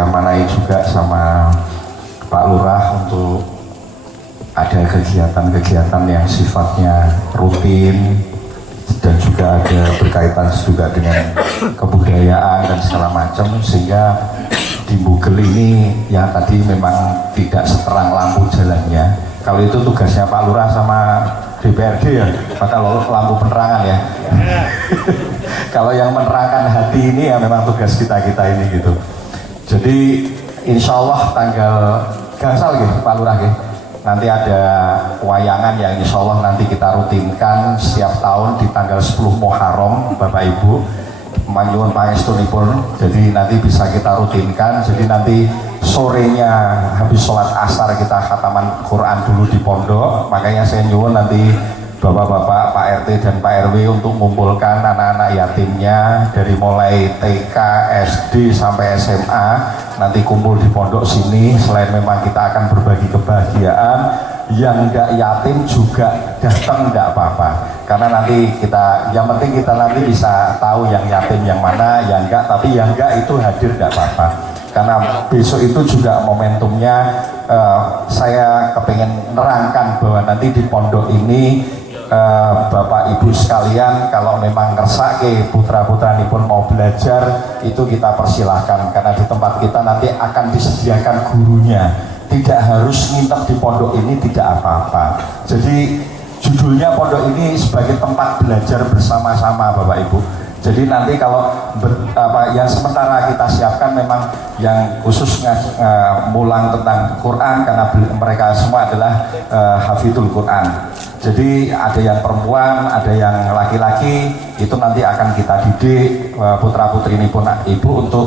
diamanai juga sama Pak Lurah untuk ada kegiatan-kegiatan yang sifatnya rutin dan juga ada berkaitan juga dengan kebudayaan dan segala macam, sehingga di Bugel ini yang tadi memang tidak seterang lampu jalannya. Kalau itu tugasnya Pak Lurah sama DPRD ya, maka lampu penerangan ya. Kalau yang menerangkan hati ini ya memang tugas kita ini gitu. Jadi insya Allah tanggal gangsal gitu Pak Lurah gitu. Nanti ada wayangan yang insya Allah nanti kita rutinkan setiap tahun di tanggal 10 Muharram Bapak Ibu. Manyuwun pangestunipun, jadi nanti bisa kita rutinkan. Jadi nanti sorenya habis sholat asar kita khataman Quran dulu di pondok. Makanya saya nyuwun nanti Bapak-bapak, Pak RT dan Pak RW untuk mengumpulkan anak-anak yatimnya dari mulai TK, SD sampai SMA, nanti kumpul di pondok sini. Selain memang kita akan berbagi kebahagiaan, yang enggak yatim juga datang enggak apa-apa, karena nanti kita, yang penting kita nanti bisa tahu yang yatim yang mana, yang enggak, tapi yang enggak itu hadir enggak apa-apa. Karena besok itu juga momentumnya, saya kepengen nerangkan bahwa nanti di pondok ini Bapak Ibu sekalian, kalau memang ngersake putra-putranipun mau belajar, itu kita persilahkan, karena di tempat kita nanti akan disediakan gurunya, tidak harus nginep di pondok ini, tidak apa-apa. Jadi judulnya pondok ini sebagai tempat belajar bersama-sama Bapak Ibu. Jadi nanti kalau yang sementara kita siapkan memang yang khusus mulang tentang Quran, karena mereka semua adalah hafidhul Quran. Jadi ada yang perempuan, ada yang laki-laki, itu nanti akan kita didik putra-putri ini pun ibu untuk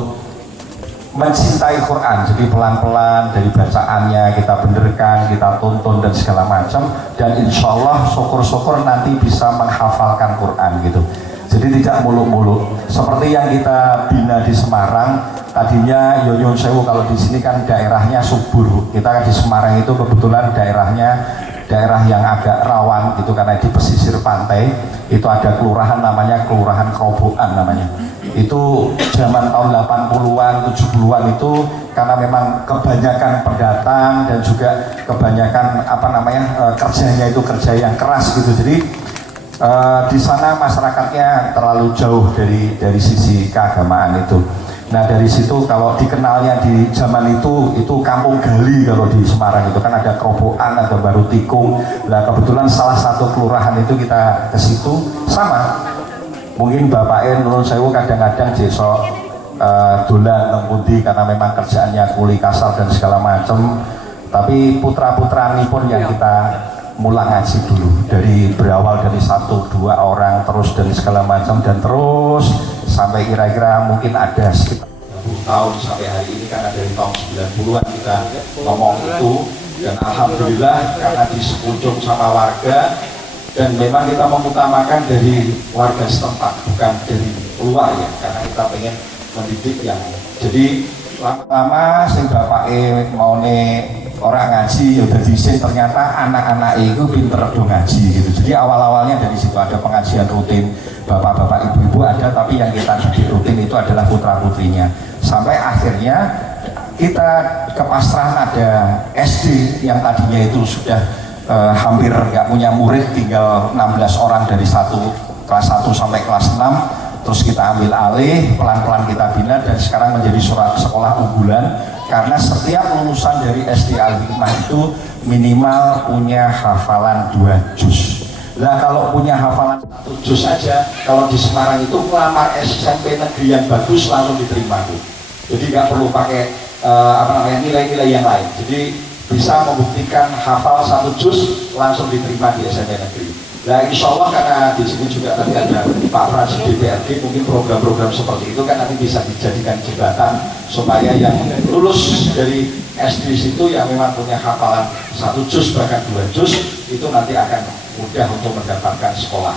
mencintai Quran. Jadi pelan-pelan dari bacaannya kita benerkan, kita tuntun dan segala macam, dan insya Allah syukur-syukur nanti bisa menghafalkan Quran gitu. Jadi tidak muluk-muluk seperti yang kita bina di Semarang. Tadinya Nyun Sewu, kalau di sini kan daerahnya subur, kita di Semarang itu kebetulan daerahnya daerah yang agak rawan gitu, karena di pesisir pantai itu ada kelurahan namanya Kelurahan Kerobokan namanya. Itu zaman tahun 80-an, 70-an itu karena memang kebanyakan pendatang dan juga kebanyakan kerjanya itu kerja yang keras gitu. Jadi di sana masyarakatnya terlalu jauh dari sisi keagamaan itu. Nah dari situ kalau dikenalnya di zaman itu kampung gali. Kalau di Semarang itu kan ada Kerobokan, ada Baru Tikung. Nah kebetulan salah satu kelurahan itu kita ke situ sama. Mungkin bapaknya Nurul Sewu kadang-kadang jesok dolan nang pundi karena memang kerjaannya kuli kasar dan segala macam. Tapi putra-putrani pun yang kita mulai ngaji dulu, dari berawal dari 1-2 orang terus dan segala macam, dan terus sampai kira-kira mungkin ada sekitar 20 tahun sampai hari ini, karena dari tahun 90-an kita ngomong itu. Dan alhamdulillah karena disepunjung sama warga, dan memang kita mengutamakan dari warga setempat bukan dari luar ya, karena kita pengen mendidik yang jadi lama-lama sing bapake maune orang ngaji ya udah disin, ternyata anak-anak itu pinter do ngaji gitu. Jadi awal-awalnya dari situ ada pengajian rutin, bapak-bapak ibu-ibu ada, tapi yang kita didik rutin itu adalah putra-putrinya. Sampai akhirnya kita kepasrahan ada SD yang tadinya itu sudah hampir nggak punya murid, tinggal 16 orang dari kelas 1 sampai kelas 6. Terus kita ambil alih, pelan-pelan kita bina, dan sekarang menjadi sekolah unggulan, karena setiap lulusan dari SD Al-Hikmah itu minimal punya hafalan 2 juz. Nah kalau punya hafalan 1 juz aja, kalau di Semarang itu melamar SMP negeri yang bagus langsung diterima tuh. Jadi nggak perlu pakai nilai-nilai yang lain. Jadi bisa membuktikan hafal 1 juz langsung diterima di SMP negeri. Nah insya Allah karena di sini juga nanti ada Pak Frans DPRD, mungkin program-program seperti itu kan nanti bisa dijadikan jembatan supaya yang lulus dari SD situ yang memang punya hafalan 1 juz bahkan 2 juz itu nanti akan mudah untuk mendapatkan sekolah.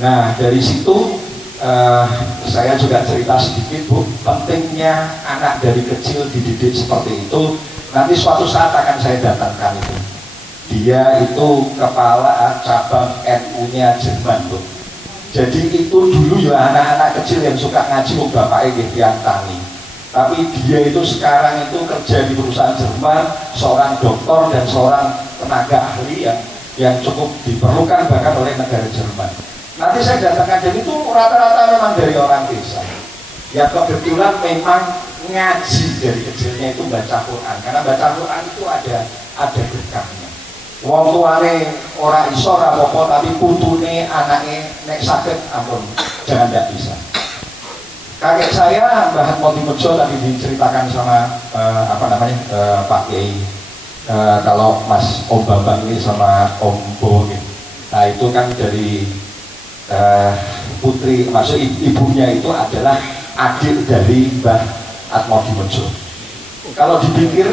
Nah dari situ saya juga cerita sedikit Bu, pentingnya anak dari kecil dididik seperti itu. Nanti suatu saat akan saya datangkan itu. Dia itu kepala cabang NU-nya Jerman tuh. Jadi itu dulu ya anak-anak kecil yang suka ngaji bapaknya nggih tiyang tani. Tapi dia itu sekarang itu kerja di perusahaan Jerman, seorang dokter dan seorang tenaga ahli yang cukup diperlukan bahkan oleh negara Jerman. Nanti saya datangkan, jadi itu rata-rata memang dari orang desa. Ya kebetulan memang ngaji dari kecilnya itu baca Quran, karena baca Quran itu ada berkahnya. Wong tuane ora iso ora apa-apa, tapi putune anake nek sakit ampun jangan tidak bisa. Kakek saya Mbah Motimejo tadi diceritakan sama Pak Kiai, kalau Mas Om Bambang ini sama Om Bowo gitu. Nah itu kan dari putri, maksud ibunya itu adalah adik dari Mbah Atmodimejo. Kalau dipikir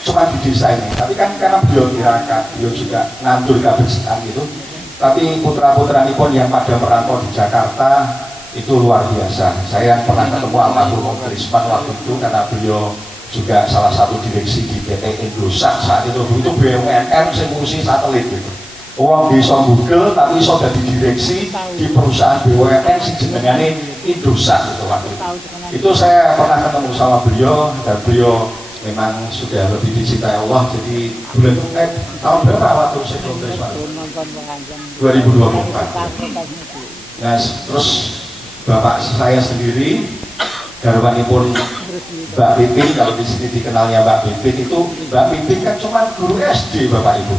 cuma di desa ini, tapi kan karena beliau tirakat, beliau juga nandur kebersihan gitu. Tapi putra-putra pun yang pada merantau di Jakarta itu luar biasa. Saya pernah ketemu almarhum Om Trisman waktu itu karena beliau juga salah satu direksi di PT Indosat saat itu BUMN yang ngurusi satelit gitu. Uang bisa Google tapi bisa jadi direksi di perusahaan BUMN si jenengane Indosat itu waktu itu. Itu saya pernah ketemu sama beliau dan beliau memang sudah lebih dicintai Allah. Jadi bulan tahun berapa waktu saya kongres Pak? 2024. Nah, terus bapak saya sendiri garwanipun Mbak Pipin, kalau di sini dikenalnya Mbak Pipin, itu Mbak Pipin kan cuma guru SD Bapak Ibu.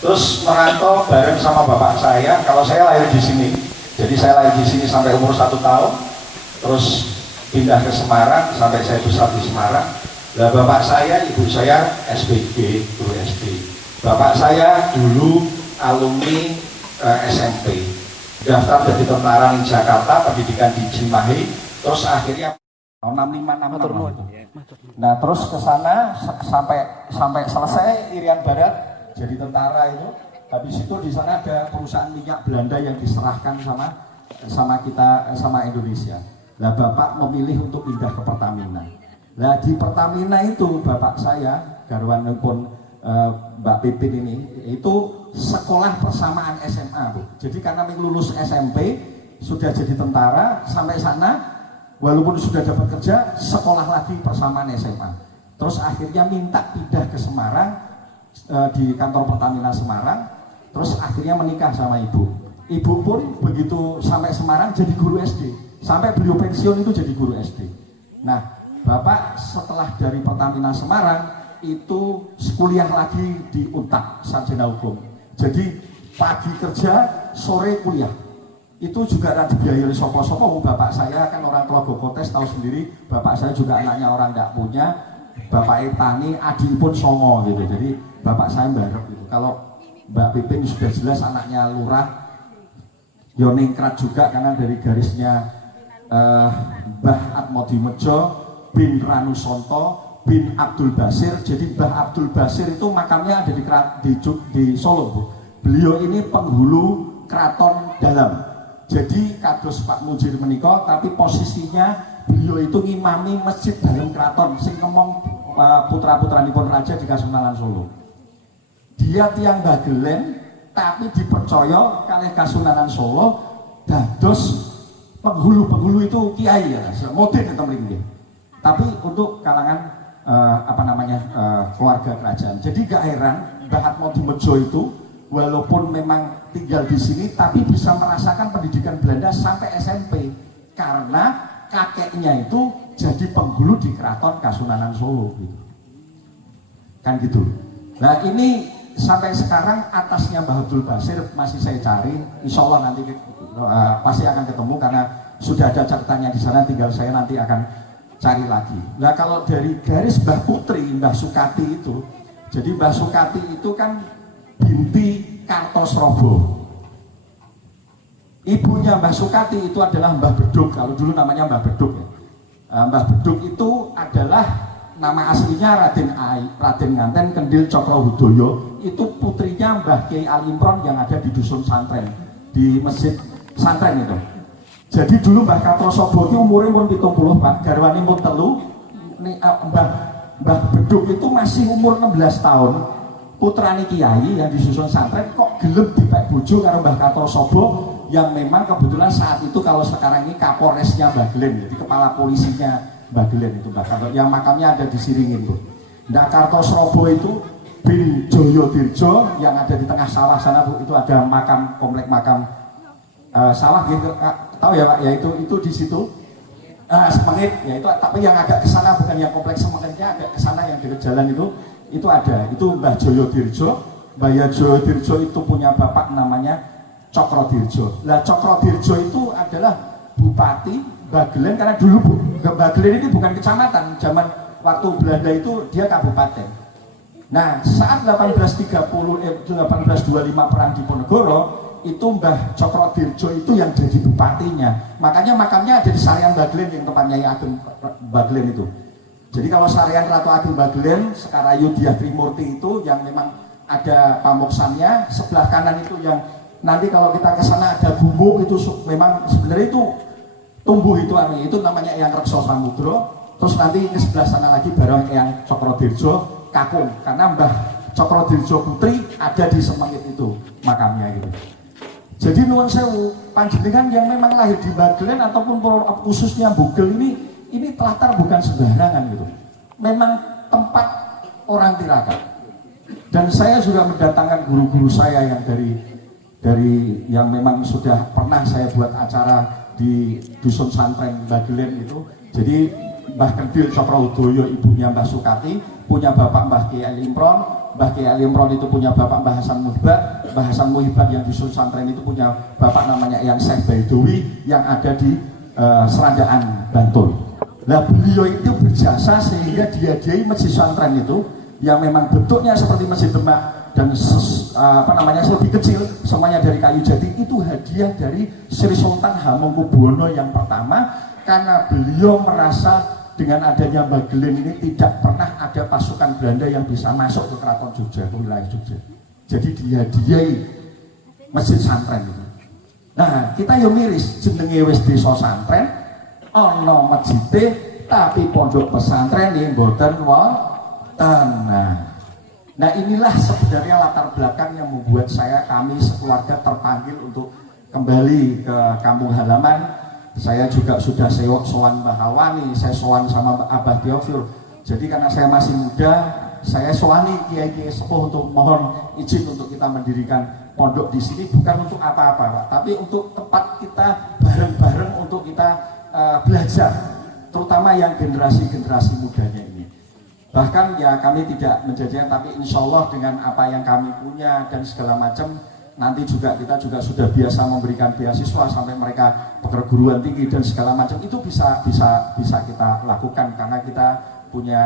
Terus merantau bareng sama bapak saya. Kalau saya lahir di sini, jadi saya lahir di sini sampai umur 1 tahun, terus pindah ke Semarang sampai saya besar di Semarang. Nah bapak saya, ibu saya SPG, guru SD. Bapak saya dulu alumni SMP, daftar jadi tentara di Jakarta, pendidikan di Cimahi, terus akhirnya tahun 65 itu. Nah terus ke sana sampai selesai Irian Barat jadi tentara itu. Habis itu di sana ada perusahaan minyak Belanda yang diserahkan sama kita, sama Indonesia. Nah bapak memilih untuk pindah ke Pertamina. Nah di Pertamina itu bapak saya garwanipun Mbak Pipin ini itu sekolah persamaan SMA Bu. Jadi karena lulus SMP sudah jadi tentara, sampai sana walaupun sudah dapat kerja sekolah lagi persamaan SMA. Terus akhirnya minta pindah ke Semarang, di kantor Pertamina Semarang. Terus akhirnya menikah sama ibu. Ibu pun begitu sampai Semarang jadi guru SD, sampai beliau pensiun itu jadi guru SD. Nah bapak setelah dari Pertamina Semarang itu kuliah lagi di UNTAD sarjana hukum. Jadi pagi kerja, sore kuliah. Itu juga ada dibiayai sopo-sopo. Bapak saya kan orang Telaga Kotes, tahu sendiri. Bapak saya juga anaknya orang nggak punya. Bapak tani, adik pun songo gitu. Jadi bapak saya bareng gitu. Kalau Mbak Pipin sudah jelas anaknya lurah, Yoningkrat juga karena dari garisnya Mbah Atmodimejo bin Ranusonto bin Abdul Basir. Jadi Mbah Abdul Basir itu makamnya ada di Solo Bu. Beliau ini penghulu keraton dalam. Jadi kados Pak Mujir menika, tapi posisinya beliau itu ngimami masjid dalam keraton sing ngomong putra-putranipun raja di Kasunanan Solo. Dia tiang Bagelen tapi dipercaya kalih Kasunanan Solo dados penghulu itu kiai ya, modern itu mriki. Tapi untuk kalangan keluarga kerajaan. Jadi gak heran Mbah Atmodimejo itu walaupun memang tinggal di sini tapi bisa merasakan pendidikan Belanda sampai SMP karena kakeknya itu jadi penghulu di keraton Kasunanan Solo gitu. Kan gitu. Nah ini sampai sekarang atasnya Mbah Abdul Basir masih saya cari, insya Allah nanti pasti akan ketemu karena sudah ada catatannya di sana, tinggal saya nanti akan cari lagi. Nah kalau dari garis Mbah Putri, Mbah Sukati itu, jadi Mbah Sukati itu kan binti Kartosrobo. Ibunya Mbah Sukati itu adalah Mbah Bedug, kalau dulu namanya Mbah Bedug ya. Mbah Bedug itu adalah nama aslinya Raden Nganten Kendil Cokrohudoyo. Itu putrinya Mbah Kiai Alimron yang ada di dusun Santren, di masjid Santren itu. Jadi dulu Mbah Kartosrobo itu umurnya pun 70 Pak, garwane pun telu. Mbah Bedug itu masih umur 16 tahun. Putrane kiai yang disusun santren kok gelem dipek bojo karo Mbah Kartosrobo yang memang kebetulan saat itu kalau sekarang ini Kapolresnya Mbah Glen, jadi kepala polisinya Bagelen itu Mbah Karto, yang makamnya ada di Siringin tuh. Ndak Kartosrobo itu bin Joyodirjo yang ada di tengah sawah sana Bu, itu ada makam, komplek makam sawah gitu, tahu ya Pak ya, itu di situ. Semengit ya itu, tapi yang agak ke sana bukan yang kompleks Semengitnya, agak ke sana yang dekat jalan itu ada, itu Mbah Joyodirjo. Mbah Joyodirjo itu punya bapak namanya Cokrodirjo. Lah Cokrodirjo itu adalah bupati Bagelen, karena dulu Bagelen ini bukan kecamatan, zaman waktu Belanda itu dia kabupaten. Nah saat 1825 perang Diponegoro, itu Mbah Cokrodirjo itu yang jadi bupatinya. Makanya makamnya ada di Sarian Bagelen yang tempatnya Nyai Ageng Bagelen itu. Jadi kalau Sarian Ratu Ageng Bagelen, Sekarayu Dyah Trimurti itu yang memang ada pamuksannya, sebelah kanan itu yang nanti kalau kita ke sana ada gumuk, itu memang sebenarnya itu tumbuh itu namanya Eyang Rekso Samudro. Terus nanti ke sebelah sana lagi bareng Eyang Cokrodirjo Kakung, karena Mbah Cokrodirjo Putri ada di Semengit itu makamnya gitu. Jadi nuwun sewu, panjenengan yang memang lahir di Bagelen ataupun khususnya Bugel ini telatar bukan sembarangan gitu. Memang tempat orang Tirakat. Dan saya juga mendatangkan guru-guru saya yang dari yang memang sudah pernah saya buat acara di Dusun Santren Bagelen itu. Jadi Mbah Kendil Cokrohudoyo ibunya Mbah Sukati, punya bapak Mbah Ki Ali Imron. Mbah Ki Ali Imron itu punya bapak Mbah Hasan Muhibat. Mbah Hasan Muhibat yang di Dusun Santren itu punya bapak namanya Eyang Syekh Baidowi yang ada di Serandaan, Bantul. Nah beliau itu berjasa sehingga dihadiahi masjid santren itu yang memang bentuknya seperti masjid Demak dan lebih kecil, semuanya dari kayu jati, itu hadiah dari Sri Sultan Hamengkubuwono yang pertama, karena beliau merasa dengan adanya Bagelen ini tidak pernah ada pasukan Belanda yang bisa masuk ke Keraton Jogja, ke wilayah Jogja. Jadi dihadiahi masjid santren itu. Nah kita yo miris, jenenge wis desa santren, ana masjide tapi pondok pesantren yang mboten wonten. Nah inilah sebenarnya latar belakang yang membuat kami sekeluarga terpanggil untuk kembali ke kampung halaman. Saya juga sudah sowan Mbah Hawani, saya sowan sama Abah Teofil. Jadi karena saya masih muda, saya sowani kiai-kiai sepuh untuk mohon izin untuk kita mendirikan pondok di sini, bukan untuk apa-apa Pak, tapi untuk tempat kita bareng-bareng untuk kita belajar, terutama yang generasi-generasi mudanya ini. Bahkan ya kami tidak menjadikan, tapi insya Allah dengan apa yang kami punya dan segala macam, nanti juga kita juga sudah biasa memberikan beasiswa sampai mereka perguruan tinggi dan segala macam, itu bisa kita lakukan karena kita punya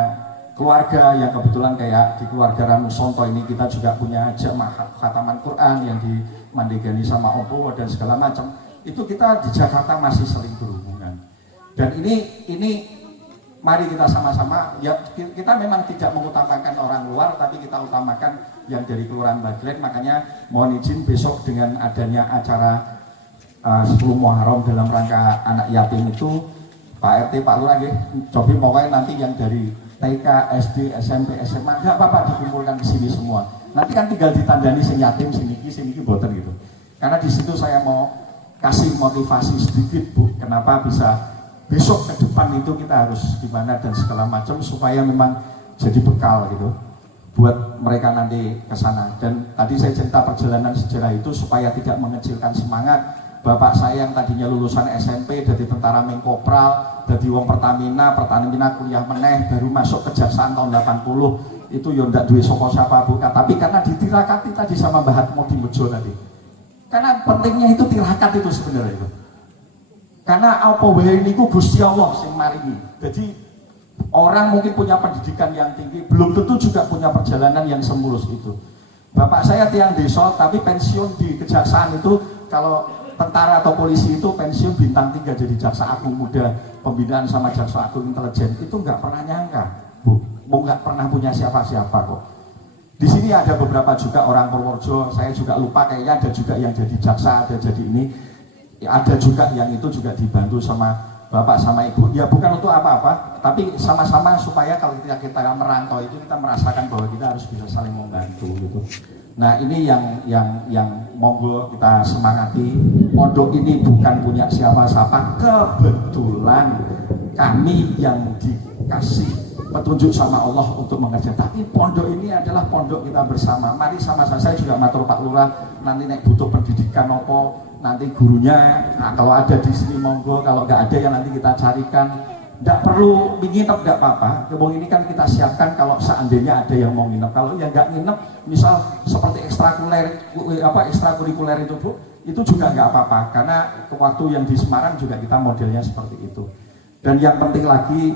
keluarga yang kebetulan kayak di keluarga Ranusonto ini kita juga punya jamaah khataman Quran yang dimandegani sama Opo dan segala macam. Itu kita di Jakarta masih sering berhubungan. Dan ini mari kita sama-sama, ya kita memang tidak mengutamakan orang luar, tapi kita utamakan yang dari Kelurahan Bagelen. Makanya mohon izin besok dengan adanya acara 10 Muharram dalam rangka anak yatim itu, Pak RT, Pak Lurah, coba pokoknya nanti yang dari TK, SD, SMP, SMA, nggak apa-apa dikumpulkan di sini semua. Nanti kan tinggal ditandani sing yatim, sing iki boten gitu. Karena di situ saya mau kasih motivasi sedikit Bu, kenapa bisa besok ke depan itu kita harus gimana dan segala macam supaya memang jadi bekal gitu buat mereka nanti ke sana. Dan tadi saya cerita perjalanan sejarah itu supaya tidak mengecilkan semangat. Bapak saya yang tadinya lulusan SMP dari tentara Mengkopral, dari wong Pertamina kuliah meneh, baru masuk kejaksaan tahun 80, itu ya ndak duwe saka siapa buka, tapi karena ditirakati tadi sama Mbah Hatmodi Mejo tadi. Karena pentingnya itu tirakat itu sebenarnya itu. Karena apa wae niku Gusti Allah sing maringi. Jadi orang mungkin punya pendidikan yang tinggi, belum tentu juga punya perjalanan yang semulus itu. Bapak saya tiang desa, tapi pensiun di kejaksaan itu, kalau tentara atau polisi itu pensiun bintang 3 jadi jaksa agung muda, pembinaan sama jaksa agung intelijen, itu nggak pernah nyangka, Bu, nggak pernah punya siapa-siapa kok. Di sini ada beberapa juga orang Purworejo, saya juga lupa kayaknya ada juga yang jadi jaksa, ada jadi ini, ada juga yang itu juga dibantu sama bapak sama ibu. Ya bukan untuk apa-apa, tapi sama-sama supaya kalau kita merantau itu kita merasakan bahwa kita harus bisa saling membantu gitu. Nah ini yang monggo kita semangati. Pondok ini bukan punya siapa-siapa, kebetulan kami yang dikasih petunjuk sama Allah untuk mengerjakan. Tapi pondok ini adalah pondok kita bersama. Mari sama-sama, saya juga matur Pak Lurah, nanti nek butuh pendidikan apa, nanti gurunya, nah, kalau ada di sini monggo, kalau nggak ada ya nanti kita carikan. Nggak perlu nginep, nggak apa-apa. Kebong ini kan kita siapkan kalau seandainya ada yang mau nginep. Kalau yang nggak nginep, misal seperti ekstrakurikuler itu Bu, itu juga nggak apa-apa. Karena waktu yang di Semarang juga kita modelnya seperti itu. Dan yang penting lagi,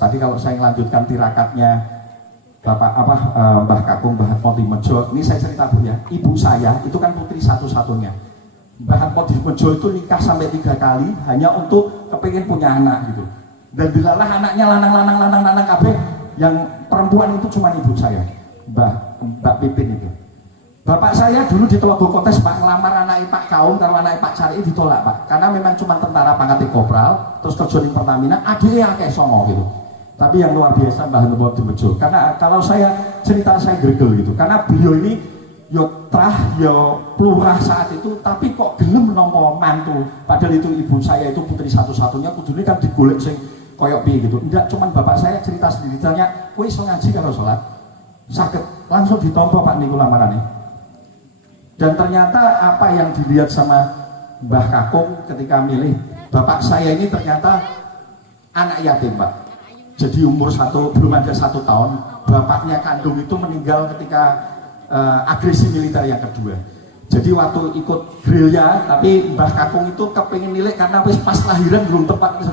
tadi kalau saya melanjutkan tirakatnya Mbah Kakung, Mbah Motimejo, ini saya cerita Bu ya. Ibu saya itu kan putri satu-satunya. Mbah Motimejo itu nikah sampai 3 kali hanya untuk kepengen punya anak gitu. Dan dilalah anaknya lanang kabeh, yang perempuan itu cuma ibu saya, Mbak Pipin itu. Bapak saya dulu di Telaga Kotes Pak, ngelamar anak Pak Kaum, kalau anak Pak Cari ditolak Pak, karena memang cuma tentara pangkat kopral, terus kerja di Pertamina, adiknya kayak songo gitu. Tapi yang luar biasa Mbah Motimejo, karena kalau saya cerita saya gregel gitu, karena beliau ini yo trah yo pelurah saat itu, tapi kok gelem nompo mantu, padahal itu ibu saya itu putri satu-satunya, kudune kan digolek sing koyok piye gitu. Enggak, cuman bapak saya cerita sendiri, tanya kowe iso ngaji karo salat, sakit langsung ditompo Pak niku lamarane. Dan ternyata apa yang dilihat sama Mbah Kakung ketika milih bapak saya ini ternyata anak yatim Pak. Jadi umur belum ada 1 tahun, bapaknya kandung itu meninggal ketika agresi militer yang kedua. Jadi waktu ikut gerilya, tapi Mbah Kakung itu kepengen nilik karena pas lahiran belum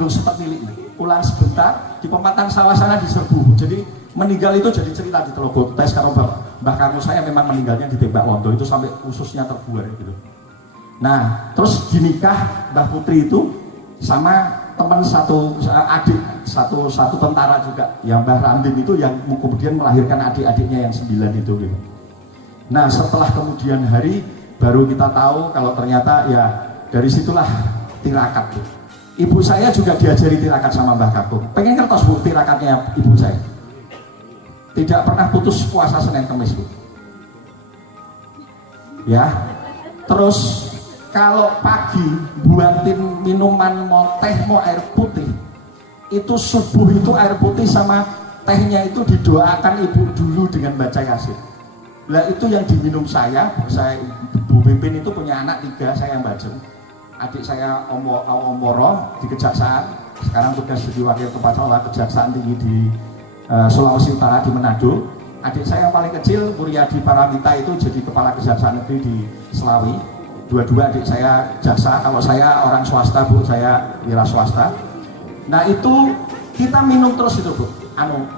sempat nilik. Pulang sebentar di pematang sawah sana diserbu. Jadi meninggal itu jadi cerita di Telaga Tes. Kalau Mbah Kakung saya memang meninggalnya ditembak londo, itu sampai ususnya terbuar gitu. Nah terus dinikah Mbah Putri itu sama teman adik satu tentara juga, yang Mbah Ramdim itu yang kemudian melahirkan adik-adiknya yang 9 itu gitu. Nah setelah kemudian hari baru kita tahu kalau ternyata ya dari situlah tirakat Bu. Ibu saya juga diajari tirakat sama Mbah Kakung. Pengen kertas Bu tirakatnya ibu saya. Tidak pernah putus puasa Senin Kamis Bu. Ya. Terus kalau pagi buatin minuman mau teh mau air putih, itu subuh itu air putih sama tehnya itu didoakan ibu dulu dengan baca Yasin. Lah itu yang diminum saya Bu Pipin itu punya anak 3, saya yang bajeng. Adik saya Omoro di Kejaksaan, sekarang tugas jadi wakil kepala Kejaksaan Tinggi di Sulawesi Utara di Manado. Adik saya yang paling kecil Muryadi Paramita itu jadi kepala Kejaksaan Negeri di Selawi. Dua-dua adik saya jaksa, kalau saya orang swasta Bu, saya wira swasta. Nah itu kita minum terus itu Bu,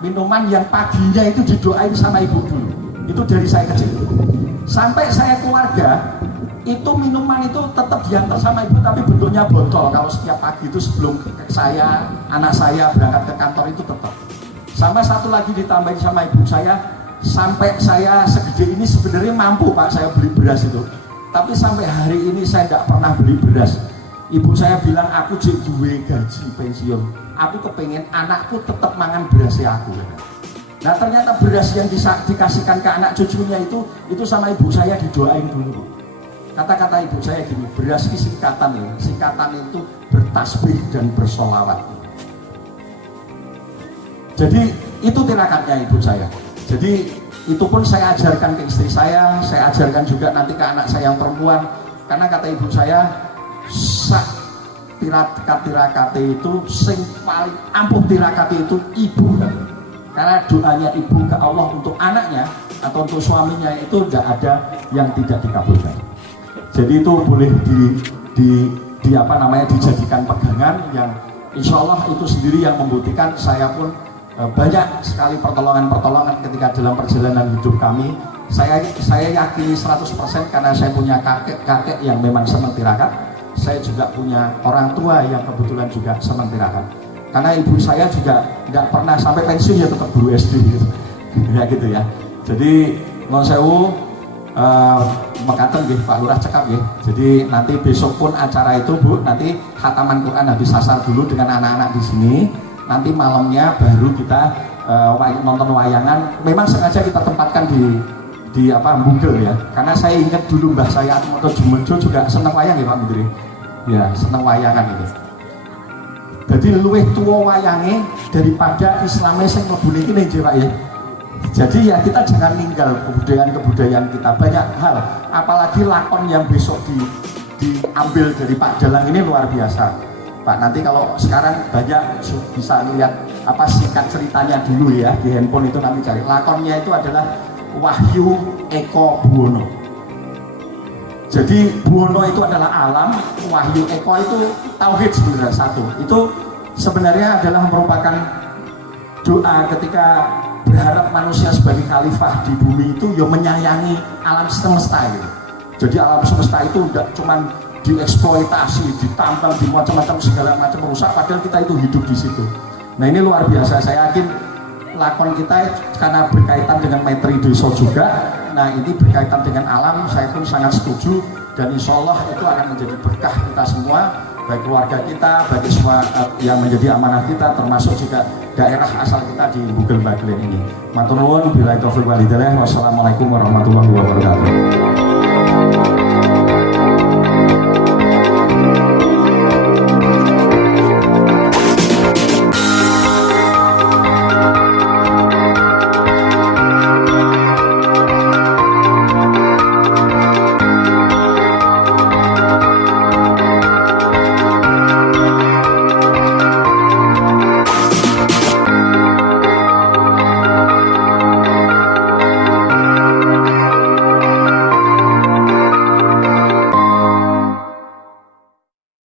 minuman yang paginya itu didoain sama ibu dulu. Itu dari saya kecil sampai saya keluarga, itu minuman itu tetap diantar sama ibu tapi bentuknya botol. Kalau setiap pagi itu sebelum anak saya berangkat ke kantor itu tetap. Sama satu lagi ditambahin sama ibu saya, sampai saya segede ini sebenarnya mampu Pak saya beli beras itu, tapi sampai hari ini saya tidak pernah beli beras. Ibu saya bilang aku jadi duwe gaji pensiun, aku kepengen anakku tetap mangan berasnya aku. Nah ternyata beras yang dikasihkan ke anak cucunya itu sama ibu saya didoain dulu. Kata-kata ibu saya gini, beras ini singkatan ya, singkatan itu bertasbih dan bersolawat. Jadi itu tirakatnya ibu saya. Jadi itu pun saya ajarkan ke istri saya ajarkan juga nanti ke anak saya yang perempuan. Karena kata ibu saya, tirakat itu sing paling ampuh tirakat itu ibu. Karena doanya ibu ke Allah untuk anaknya atau untuk suaminya itu tidak ada yang tidak dikabulkan. Jadi itu boleh dijadikan pegangan yang insya Allah itu sendiri yang membuktikan saya pun banyak sekali pertolongan ketika dalam perjalanan hidup kami. Saya yakini 100% karena saya punya kakek yang memang senang tirakat. Saya juga punya orang tua yang kebetulan juga senang tirakat. Karena ibu saya juga nggak pernah sampai pensiun ya tetap guru SD gitu. Ya gitu ya. Jadi non sewu mekaten nggih Pak Lurah cekap nggih. Jadi nanti besok pun acara itu Bu, nanti khataman Quran habis sasar dulu dengan anak-anak di sini. Nanti malamnya baru kita nonton wayangan. Memang sengaja kita tempatkan di di Google ya, karena saya ingat dulu mbah saya Atmoto Jumojo juga seneng wayang ya Pak Menteri ya, seneng wayangan itu. Jadi luwih tua wayange daripada Islamnya sing mlebu niki nggih Pak ya. Jadi ya kita jangan ninggal kebudayaan kita, banyak hal, apalagi lakon yang besok diambil dari Pak Dalang ini luar biasa Pak. Nanti kalau sekarang banyak bisa lihat singkat ceritanya dulu ya di handphone itu, nanti cari lakonnya itu adalah Wahyu Eko Buwono. Jadi Buwono itu adalah alam, Wahyu Eko itu tauhid sebenarnya satu. Itu sebenarnya adalah merupakan doa ketika berharap manusia sebagai khalifah di bumi itu ya menyayangi alam semesta gitu. Jadi alam semesta itu tidak cuma dieksploitasi, ditambang, di macam-macam segala macam rusak, padahal kita itu hidup di situ. Nah ini luar biasa, saya yakin lakon kita karena berkaitan dengan materi desa juga, nah ini berkaitan dengan alam, saya pun sangat setuju, dan insya Allah itu akan menjadi berkah kita semua, baik keluarga kita, bagi semua yang menjadi amanah kita, termasuk juga daerah asal kita di Bugel Baglen ini. Matur nuwun, billahi taufiq wal hidayah, wassalamualaikum warahmatullahi wabarakatuh.